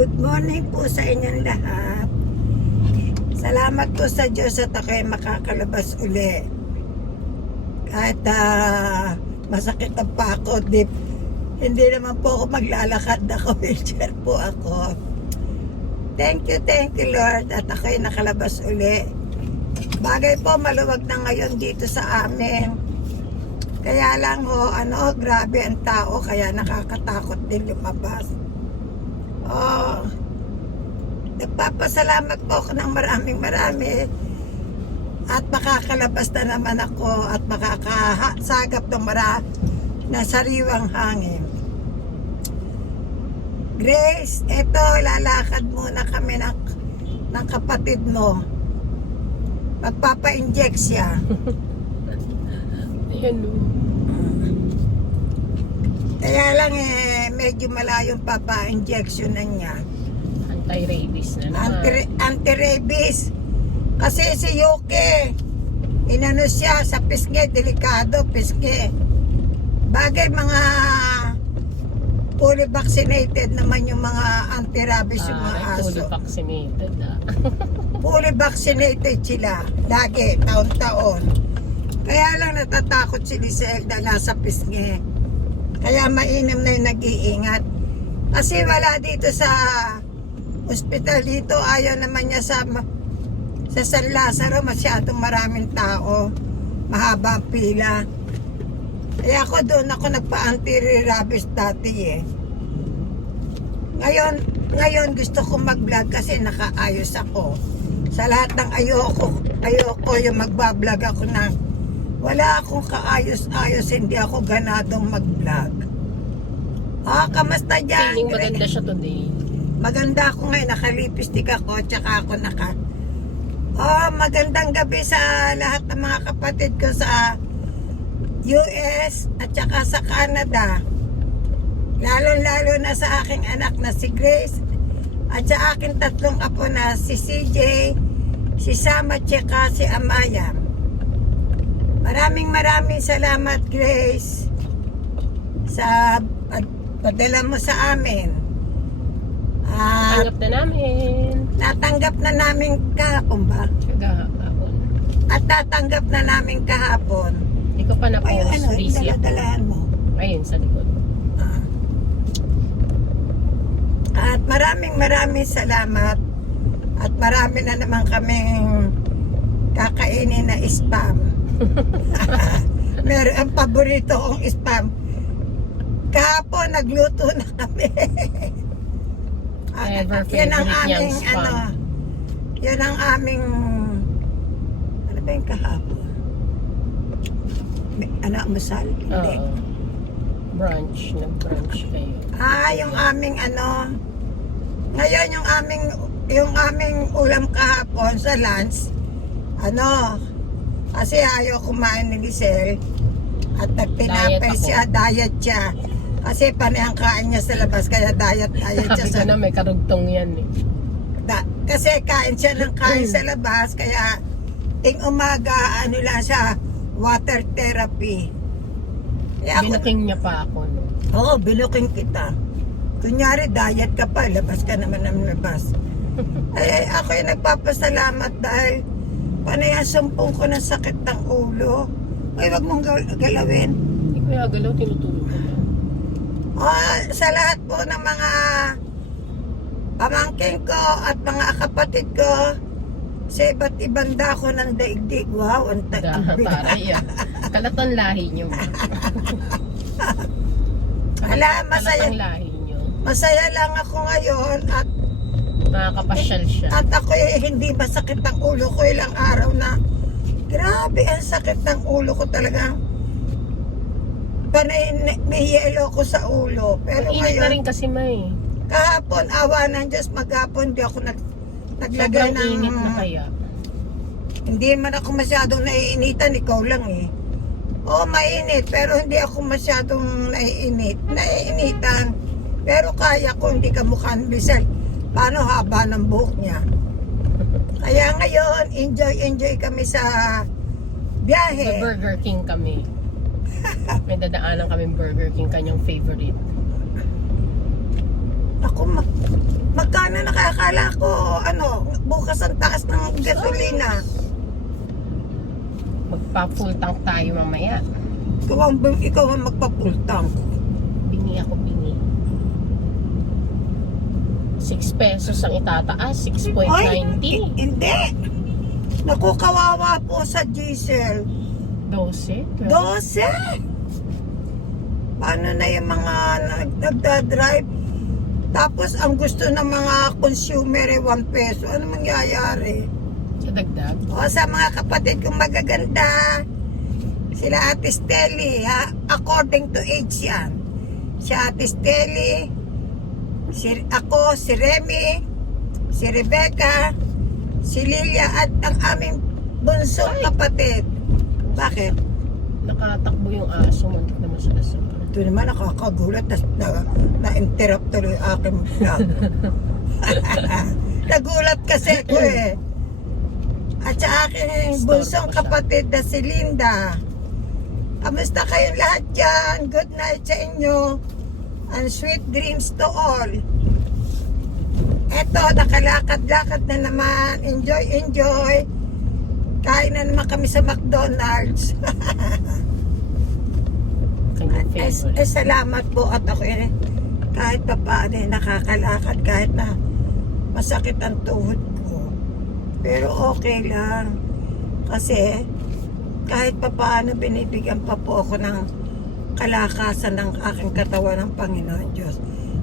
Good morning po sa inyong lahat. Salamat po sa Diyos at ako'y makakalabas uli. Kahit masakit ang pako, hindi naman po ako maglalakad, ako wheelchair po ako. Thank you Lord at ako'y nakalabas uli. Bagay po maluwag na ngayon dito sa amin. Kaya lang grabe ang tao, kaya nakakatakot din lumabas. Nagpapasalamat po ako ng marami at makakalabas na naman ako at makakasagap ng na sariwang hangin. Grace, eto lalakad muna kami ng kapatid mo. Magpapa-inject siya. Ayan o. Kaya lang medyo malayong papa-injection na niya. Anti-rabies na naman. Anti-rabies. Kasi si Yuki, inano siya sa pisngi, delikado, pisngi. Bagay mga fully vaccinated naman yung mga anti-rabies yung mga aso. Fully vaccinated Fully vaccinated sila. Lagi, taon-taon. Kaya lang natatakot si Lizelda nasa pisngi. Kaya mainam na yung nag-iingat. Kasi wala dito sa hospital dito, ayaw naman niya sa San Lazaro, masyadong maraming tao, mahaba ang pila. Kaya ako doon ako nagpa-anti-rabies dati Ngayon gusto ko mag-vlog kasi nakaayos ako. Sa lahat ng ayoko yung magbablog ako na wala akong kaayos-ayos, hindi ako ganadong mag-vlog. Kamusta dyan? Feeling maganda siya today. Maganda ako ngayon, nakalipistik ako, tsaka ako magandang gabi sa lahat ng mga kapatid ko sa US at tsaka sa Canada. Lalo na sa aking anak na si Grace at sa aking tatlong apo na si CJ, si Sam at tsaka si Amaya. Maraming salamat, Grace, sa padala mo sa amin. Tanggap na namin. Natanggap na namin kahapon ba? Kagahapon. At tatanggap na namin kahapon. Hindi ko pa na-post. Busy ako. Dala-dalahan mo. Ayun, sa likod. At maraming salamat. At marami na naman kaming kakainin na spam. Meron ang paborito kong spam. Kahapon nagluto na kami. Yan ang aming yan ang aming ano ba yung kahapon? Masal? Hindi. Brunch. Nag-brunch kayo. Yung aming ngayon yung aming ulam kahapon sa lunch, kasi ayaw kumain ni Lisel at nagtinapay siya, diet siya. Kasi panayang kain niya sa labas, kaya diet siya. Sabi ko na may karugtong yan Kasi kain siya ng kain sa labas, kaya umaga, lang siya, water therapy. Binuking niya pa ako, no? Oo, binuking kita. Kunyari, diet ka pa, labas ka naman ng labas. Ako yung nagpapasalamat dahil panayang sumpong ko ng sakit ng ulo. Wag mong galawin. Hindi ko yung galaw, tinutulog ko lang. Sa lahat po ng mga pamangkin ko at mga kapatid ko sa iba't ibang dako ng daigdig. Wow, ang Taray yan. Kalatan lahi niyo. Masaya. Lahi niyo. Masaya lang ako ngayon at Nakakapasyal siya. At ako hindi masakit ang ulo ko ilang araw na. Grabe ang sakit ng ulo ko talaga. May yelo ko sa ulo. Pero init ngayon, na rin kasi may. kahapon, awa ng Diyos, maghapon di ako naglagay Sobrang ng... init na kaya. Hindi man ako masyadong naiinitan, ikaw lang mainit, pero hindi ako masyadong naiinitan. Pero kaya ko, hindi ka mukha ng Lisel. Paano haba ng buhok niya? Kaya ngayon, enjoy kami sa biyahe. Sa Burger King kami. May dadaanan kami Burger King, kanyang favorite. Ako, magka Paano nakakala ko, bukas ang taas ng gasolina. Magpa-full tank tayo mamaya. Ikaw ang magpapultang. Bingi ako, bingi. 6 pesos ang itataas, 6.90. Hindi. Naku, kawawa po sa diesel. 12. 12. Paano na yung mga nagdadrive? Tapos ang gusto ng mga consumer 1 peso. Ano mangyayari? Sa dagdag. O sa mga kapatid kong magaganda, sila Ate Steli, ha? According to age yan. Si Ate Steli, ako, si Remy, si Rebecca, si Lilia at ang aming bunsong kapatid. Bakit? Nakatakbo yung aso, muntik naman sa aso. Ito naman nakakagulat na-interrupt tuloy yung aking vlog. Nagulat kasi ko eh. At sa aking bunsong kapatid na si Linda. Kamusta kayong lahat dyan? Good night sa inyo. And sweet dreams to all. Eto, nakalakad-lakad na naman. Enjoy, enjoy. Kain na naman kami sa McDonald's. Salamat po at ako kahit pa paano nakakalakad kahit na masakit ang tuhod ko. Pero okay lang. Kasi kahit pa paano binibigyan pa po ako ng kalakasan ng aking katawan ng Panginoon Diyos.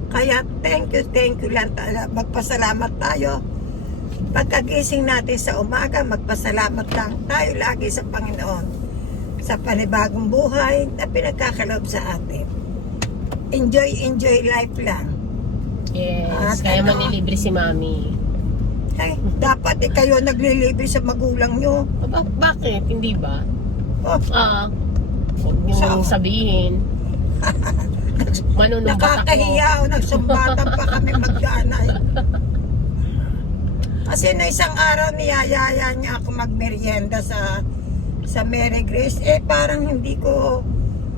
Kaya thank you lang talaga. Magpasalamat tayo. Pagkagising natin sa umaga, magpasalamat lang tayo lagi sa Panginoon sa panibagong buhay na pinagkakaloob sa atin. Enjoy life lang. Yes, kaya manilibre si Mami. Ay, dapat kayo naglilibre sa magulang nyo. Bakit? Hindi ba? Oh, Huwag niyong sabihin. Manunumbat ako. nakakahiya o nagsumbatan pa kami magdanay. Kasi na isang araw niyayaya niya ako magmerienda sa Mary Grace. Parang hindi ko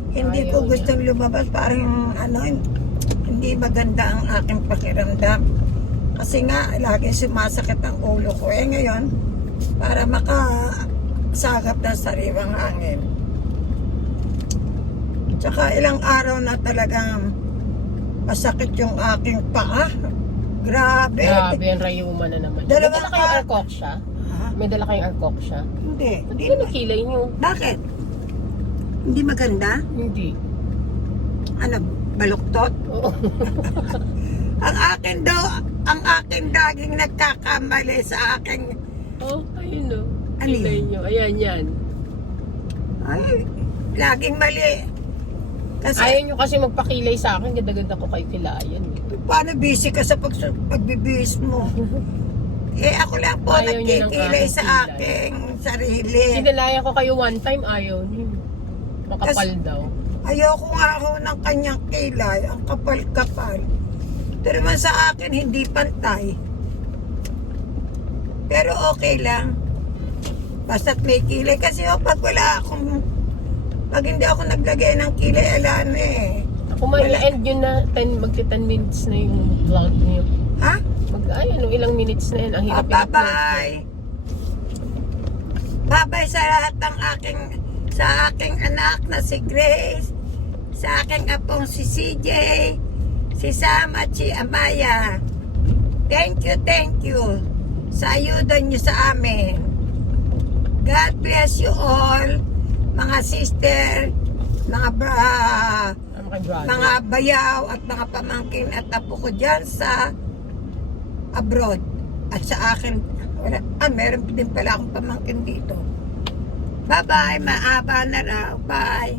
Ayaw gustong lumabas. Parang hindi maganda ang aking pakiramdam. Kasi nga, lagi sumasakit ang ulo ko. Ngayon, para makasagap ng sariwang hangin. Tsaka ilang araw na talagang masakit yung aking paa. Grabe. Grabe, ang rayuma na naman. May Dalawang dala kayong arkoksya? Ha? May dala kayong arkoksya? Hindi. Hindi na kilay niyo. Bakit? Hindi maganda? Hindi. Baluktot? Oo. Ang akin daging nagkakamali sa aking... Oh, ayun o. Ano Kilay yun? niyo. Ayan, yan. Ay, laging mali. Kasi, Ayaw niyo kasi magpakilay sa akin. Ganda-ganda ko kay Kilayan. paano busy ka sa pagbibihis mo? Ako lang po Ayaw niyo ng nagkikilay aking sa kilay. aking sarili. Kinalayan ko kayo one time, ayaw niyo. Makapal daw. Ayoko nga ako ng kanyang kilay. Ang kapal-kapal. Pero naman sa akin, hindi pantay. Pero okay lang. Basta't may kilay. Kasi pag hindi ako naglagay ng kilay, ala na eh. Ako ma-end yun na 10 minutes na yung vlog niyo. Ha? Ilang minutes na yan. Ang hirap Bye-bye. Bye-bye sa lahat ng sa aking anak na si Grace, sa aking apong si CJ, si Sam at si Amaya. Thank you sa ayuda niyo sa amin. God bless you all, mga sister, mga bayaw at mga pamangkin at apo ko dyan sa abroad. At sa akin, meron din pala akong pamangkin dito. Bye-bye, maaba na raw. Bye.